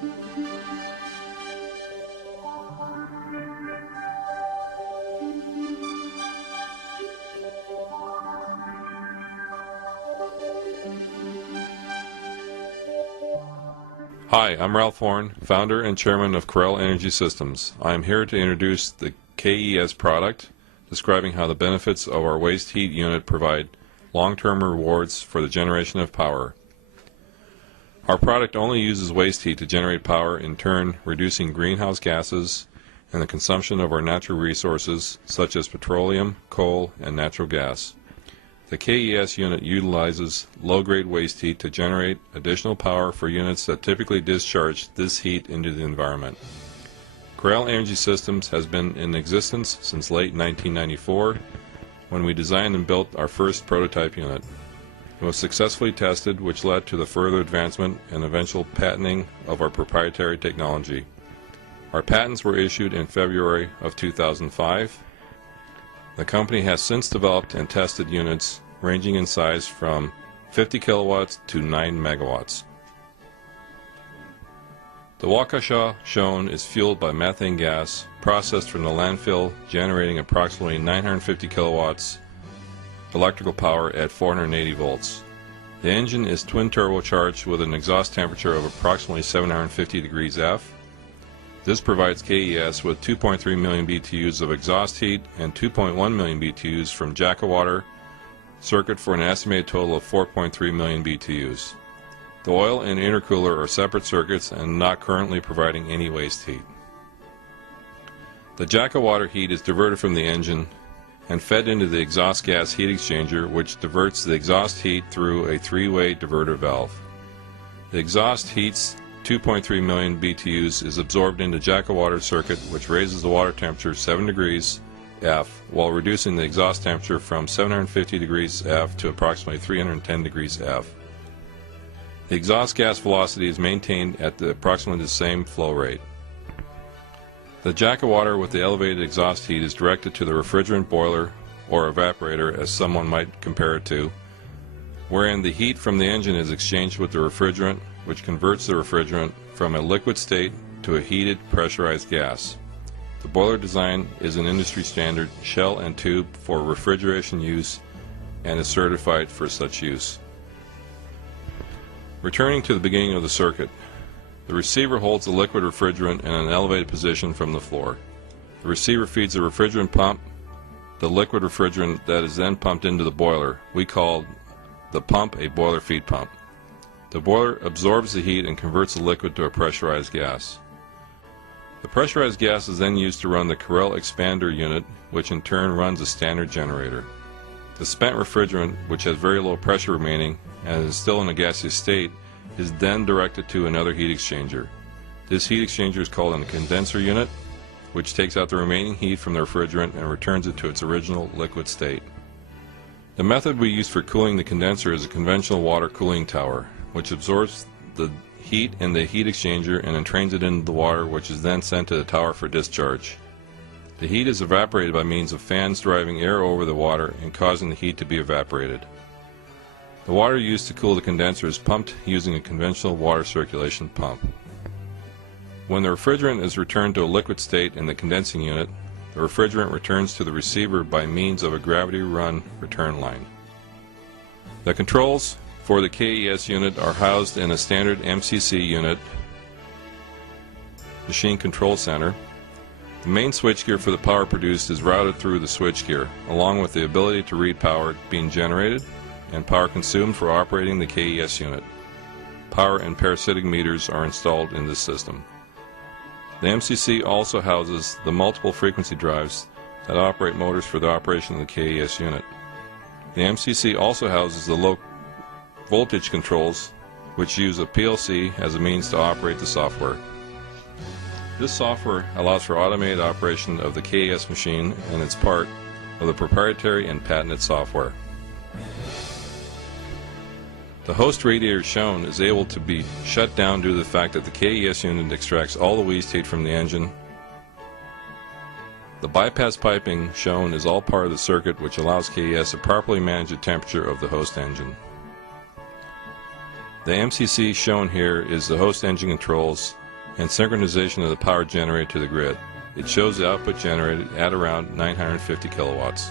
Hi, I'm Ralph Horn, founder and chairman of Corel Energy Systems. I am here to introduce the KES product, describing how the benefits of our waste heat unit provide long-term rewards for the generation of power. Our product only uses waste heat to generate power, in turn reducing greenhouse gases and the consumption of our natural resources such as petroleum, coal, and natural gas. The KES unit utilizes low-grade waste heat to generate additional power for units that typically discharge this heat into the environment. Corel Energy Systems has been in existence since late 1994, when we designed and built our first prototype unit. It was successfully tested, which led to the further advancement and eventual patenting of our proprietary technology. Our patents were issued in February of 2005. The company has since developed and tested units ranging in size from 50 kilowatts to 9 megawatts. The Waukesha shown is fueled by methane gas processed from the landfill, generating approximately 950 kilowatts electrical power at 480 volts. The engine is twin turbocharged with an exhaust temperature of approximately 750 degrees F. This provides KES with 2.3 million BTUs of exhaust heat and 2.1 million BTUs from Jackawater circuit for an estimated total of 4.3 million BTUs. The oil and intercooler are separate circuits and not currently providing any waste heat. The Jackawater heat is diverted from the engine and fed into the exhaust gas heat exchanger, which diverts the exhaust heat through a three-way diverter valve. The exhaust heat's 2.3 million BTUs is absorbed into Jackawater circuit, which raises the water temperature 7 degrees F while reducing the exhaust temperature from 750 degrees F to approximately 310 degrees F. The exhaust gas velocity is maintained at approximately the same flow rate. The Jackawater with the elevated exhaust heat is directed to the refrigerant boiler, or evaporator as someone might compare it to, wherein the heat from the engine is exchanged with the refrigerant, which converts the refrigerant from a liquid state to a heated pressurized gas. The boiler design is an industry standard shell and tube for refrigeration use and is certified for such use. Returning to the beginning of the circuit, the receiver holds the liquid refrigerant in an elevated position from the floor. The receiver feeds the refrigerant pump, the liquid refrigerant that is then pumped into the boiler. We call the pump a boiler feed pump. The boiler absorbs the heat and converts the liquid to a pressurized gas. The pressurized gas is then used to run the Corel expander unit, which in turn runs a standard generator. The spent refrigerant, which has very low pressure remaining and is still in a gaseous state, is then directed to another heat exchanger. This heat exchanger is called a condenser unit, which takes out the remaining heat from the refrigerant and returns it to its original liquid state. The method we use for cooling the condenser is a conventional water cooling tower, which absorbs the heat in the heat exchanger and entrains it into the water, which is then sent to the tower for discharge. The heat is evaporated by means of fans driving air over the water and causing the heat to be evaporated. The water used to cool the condenser is pumped using a conventional water circulation pump. When the refrigerant is returned to a liquid state in the condensing unit, the refrigerant returns to the receiver by means of a gravity-run return line. The controls for the KES unit are housed in a standard MCC unit, machine control center. The main switchgear for the power produced is routed through the switchgear, along with the ability to read power being generated and power consumed for operating the KES unit. Power and parasitic meters are installed in this system. The MCC also houses the multiple frequency drives that operate motors for the operation of the KES unit. The MCC also houses the low voltage controls, which use a PLC as a means to operate the software. This software allows for automated operation of the KES machine and it's part of the proprietary and patented software. The host radiator shown is able to be shut down due to the fact that the KES unit extracts all the waste heat from the engine. The bypass piping shown is all part of the circuit, which allows KES to properly manage the temperature of the host engine. The MCC shown here is the host engine controls and synchronization of the power generated to the grid. It shows the output generated at around 950 kilowatts.